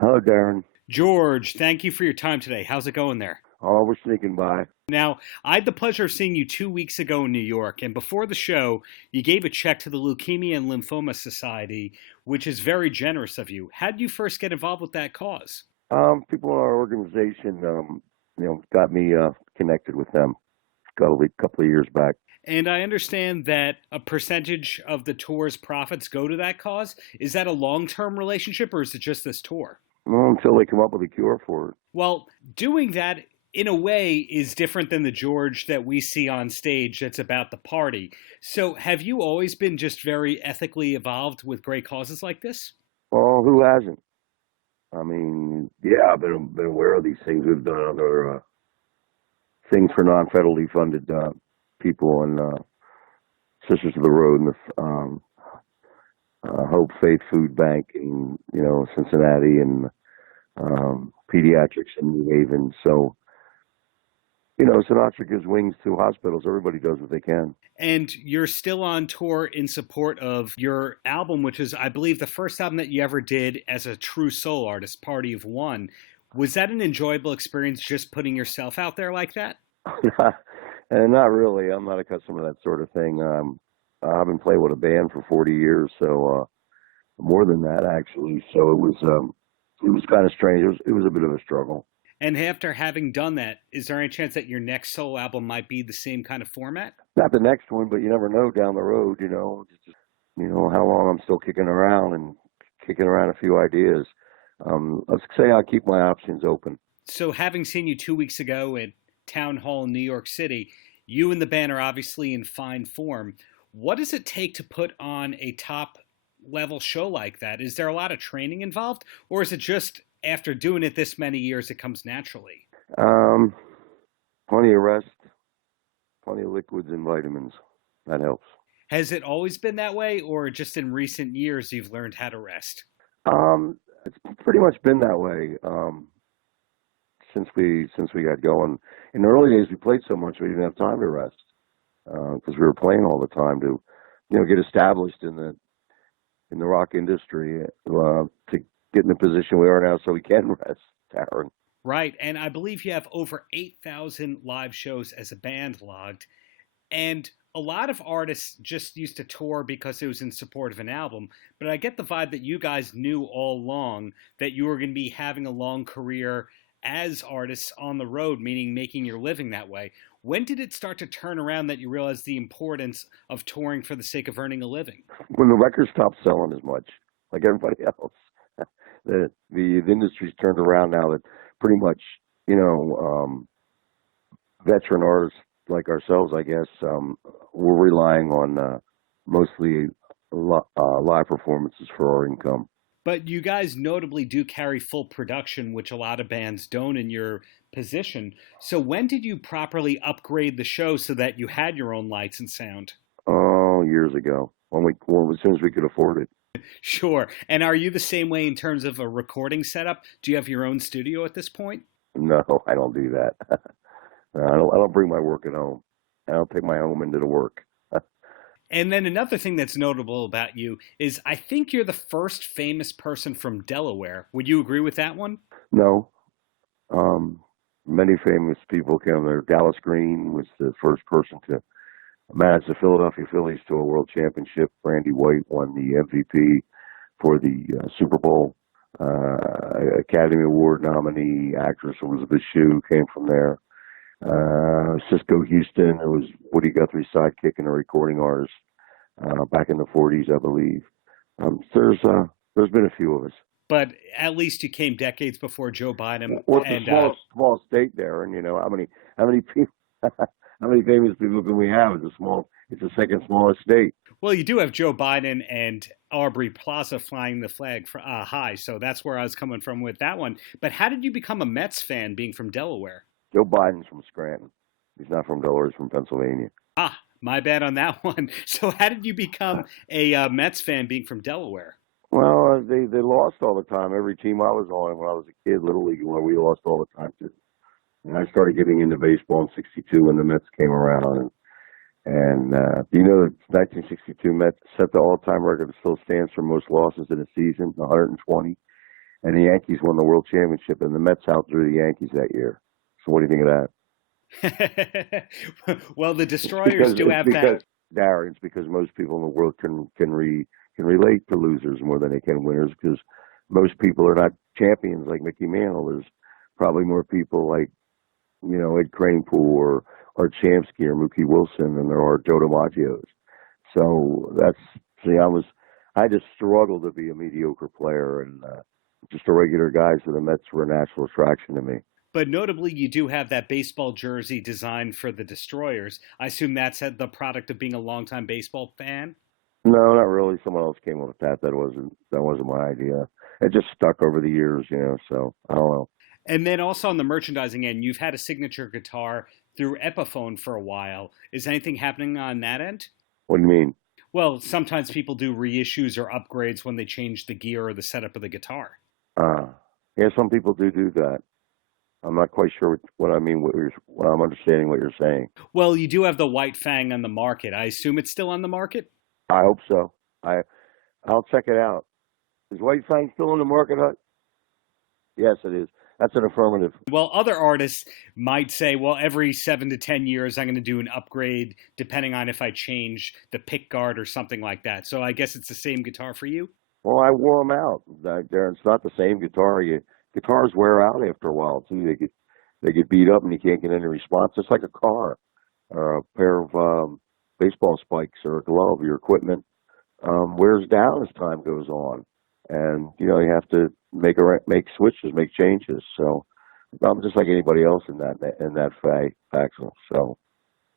Hello, Darren. George, thank you for your time today. How's it going there? Oh, we're sneaking by. Now, I had the pleasure of seeing you 2 weeks ago in New York, and before the show, you gave a check to the Leukemia and Lymphoma Society, which is very generous of you. How did you first get involved with that cause? People in our organization, got me connected with them a couple of years back. And I understand that a percentage of the tour's profits go to that cause. Is that a long term relationship, or is it just this tour? Well, until they come up with a cure for it. Well, doing that in a way is different than the George that we see on stage that's about the party. So, have you always been just very ethically evolved with great causes like this? Well, who hasn't? I mean, yeah, I've been aware of these things. We've done other things for non-federally funded people and Sisters of the Road and the Hope Faith Food Bank in Cincinnati and pediatrics in New Haven. So Sinatra gives wings to hospitals. Everybody does what they can. And you're still on tour in support of your album, which is, I believe, the first album that you ever did as a true soul artist, Party of One. Was that an enjoyable experience just putting yourself out there like that? And not really. I'm not accustomed to that sort of thing. I've been playing with a band for 40 years, so more than that, actually. So it was kind of strange. It was a bit of a struggle. And after having done that, is there any chance that your next solo album might be the same kind of format? Not the next one, but you never know down the road. Just, how long I'm still kicking around a few ideas. Let's say I keep my options open. So, having seen you 2 weeks ago at Town Hall in New York City, you and the band are obviously in fine form. What does it take to put on a top level show like that? Is there a lot of training involved, or is it just after doing it this many years, it comes naturally? Plenty of rest, plenty of liquids and vitamins. That helps. Has it always been that way, or just in recent years you've learned how to rest? It's pretty much been that way since we got going. In the early days, we played so much we didn't have time to rest because we were playing all the time to, get established in the rock industry to get in the position we are now so we can rest, Darren. Right, and I believe you have over 8,000 live shows as a band logged, and a lot of artists just used to tour because it was in support of an album, but I get the vibe that you guys knew all along that you were going to be having a long career as artists on the road, meaning making your living that way. When did it start to turn around that you realized the importance of touring for the sake of earning a living? When the records stopped selling as much, like everybody else. The industry's turned around now that pretty much, veteran artists like ourselves, I guess, we're relying on mostly live performances for our income. But you guys notably do carry full production, which a lot of bands don't in your position. So when did you properly upgrade the show so that you had your own lights and sound? Oh, years ago, as soon as we could afford it. Sure. And are you the same way in terms of a recording setup? Do you have your own studio at this point? No, I don't do that. I don't bring my work at home. I don't take my home into the work. And then another thing that's notable about you is I think you're the first famous person from Delaware. Would you agree with that one? No. Many famous people came there. Dallas Green was the first person to manage the Philadelphia Phillies to a world championship. Randy White won the MVP for the Super Bowl. Academy Award nominee actress Elizabeth Shue came from there. Cisco Houston, it was Woody Guthrie's sidekick and a recording artist back in the 40s, I believe. There's been a few of us. But at least you came decades before Joe Biden. Well, it's a small state there, and how many people, how many famous people can we have? It's the second smallest state. Well, you do have Joe Biden and Aubrey Plaza flying the flag high, so that's where I was coming from with that one. But how did you become a Mets fan, being from Delaware? Joe Biden's from Scranton. He's not from Delaware. He's from Pennsylvania. Ah, my bad on that one. So how did you become a Mets fan, being from Delaware? Well, they lost all the time. Every team I was on when I was a kid, Little League, where we lost all the time too. And I started getting into baseball in '62 when the Mets came around. And do you know that 1962 Mets set the all-time record that still stands for most losses in a season, 120. and the Yankees won the World Championship, and the Mets outdrew the Yankees that year. So what do you think of that? Well, the It's Destroyers because do have that. Darren, it's because most people in the world can relate to losers more than they can winners, because most people are not champions like Mickey Mantle. There's probably more people like, Ed Kranepool or Chamsky or Mookie Wilson than there are Joe DiMaggios. So I just struggled to be a mediocre player, and just a regular guy. So the Mets were a natural attraction to me. But notably, you do have that baseball jersey designed for the Destroyers. I assume that's the product of being a longtime baseball fan. No, not really. Someone else came up with that. That wasn't my idea. It just stuck over the years, So I don't know. And then also on the merchandising end, you've had a signature guitar through Epiphone for a while. Is anything happening on that end? What do you mean? Well, sometimes people do reissues or upgrades when they change the gear or the setup of the guitar. Yeah, some people do that. I'm not quite sure what I mean. What I'm understanding what you're saying. Well, you do have the White Fang on the market. I assume it's still on the market? I hope so. I'll check it out. Is White Fang still on the market? Yes, it is. That's an affirmative. Well, other artists might say, well, every 7 to 10 years, I'm going to do an upgrade depending on if I change the pick guard or something like that. So I guess it's the same guitar for you? Well, I wore them out. Darren, it's not the same guitar. Guitars wear out after a while too. They get beat up and you can't get any response. It's like a car or a pair of baseball spikes or a glove. Your equipment wears down as time goes on, and you have to make switches, make changes. So I'm just like anybody else in that faction. So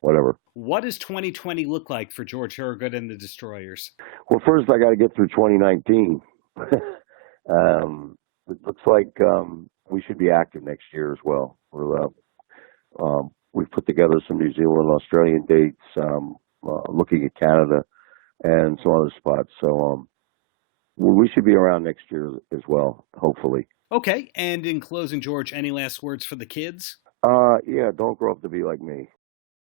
whatever. What does 2020 look like for George Thorogood and the Destroyers? Well, first I got to get through 2019. It looks like we should be active next year as well. We've put together some New Zealand and Australian dates, looking at Canada and some other spots. So we should be around next year as well, hopefully. Okay, and in closing, George, any last words for the kids? Yeah, don't grow up to be like me.